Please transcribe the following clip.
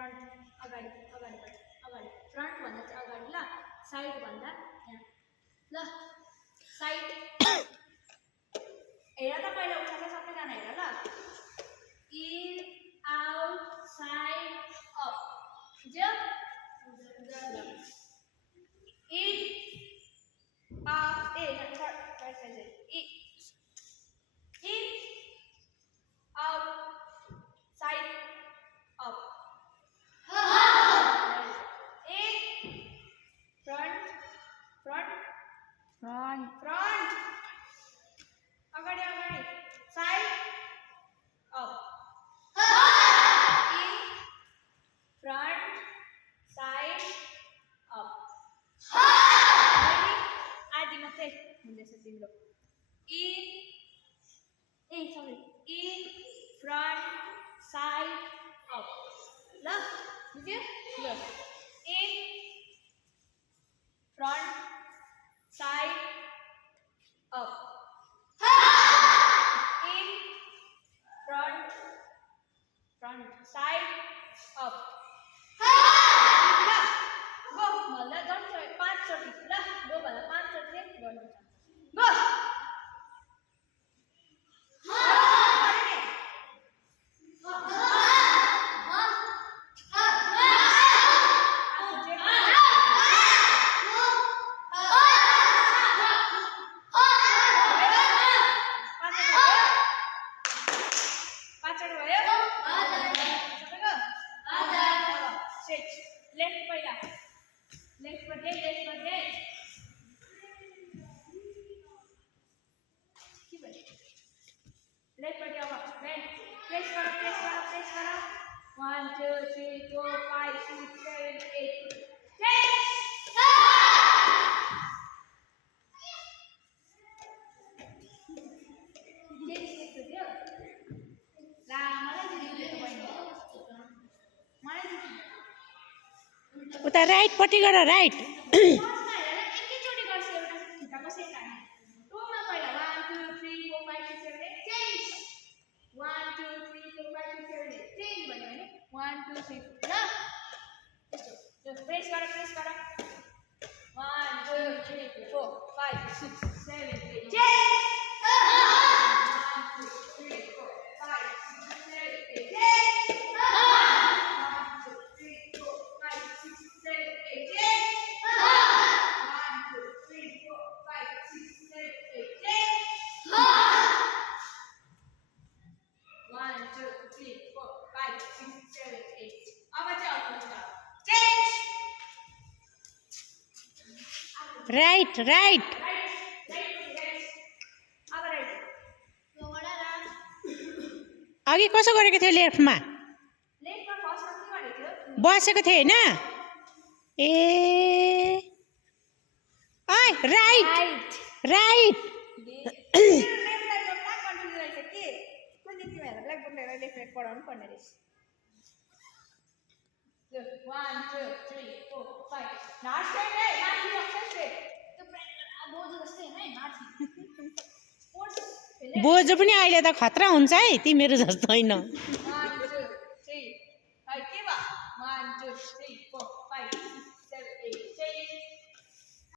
फ्रन्ट अगाडि अगाडि अगाडि फ्रन्ट भन्दा चाहिँ अगाडि ल साइड भन्दा यहाँ ल साइड हेर त पहिला उठाएर सबैजना हेर ल इन आउट साइड अप बुझ्यो इन ए in out side up in front अगाडि अगाडि side up in front side up आदि मात्रै हुँदैछ तिम्रो in front side up ल बुझ्यो ल in front side up in front side up ल गो भन्दा झन् 5 चोटी ल गो भन्दा 5 चोटी गर्नु छ गो लेफ्ट पर दे लेफ्ट पर अब प्रेस करो 1 2 3 4 5 6 7 8 उता राइट पट्टि गर राइट एकैचोटी गर्छ एउटा खुट्टाको सेट हाने टोमा पहिला 1 2 3 4 5 6 7 8 चेन्ज 1 2 3 4 5 6 7 8 चेन्ज भन्यो भने 1 2 3 ल यस्तो जो प्रेस गर 1 2 3 4 5 6 7 8 चेन्ज 1 2 3 4 5 6 7 8 चेन्ज राइट राइट अघि कसो गरेको थियो लेफ्टमा बसेको थियो हैन ए ओइ राइट राइट पढाउनु पर्ने रहेछ 1 2 3 4 5 नॉट स्ट्रेट है माथि अक्षर स्ट्रेट त्यो ब्रेक बोजो जस्तै हैन है माथि स्पोर्ट्स बोजो पनि अहिले त खतरा हुन्छ है तिमीहरू जस्तो हैन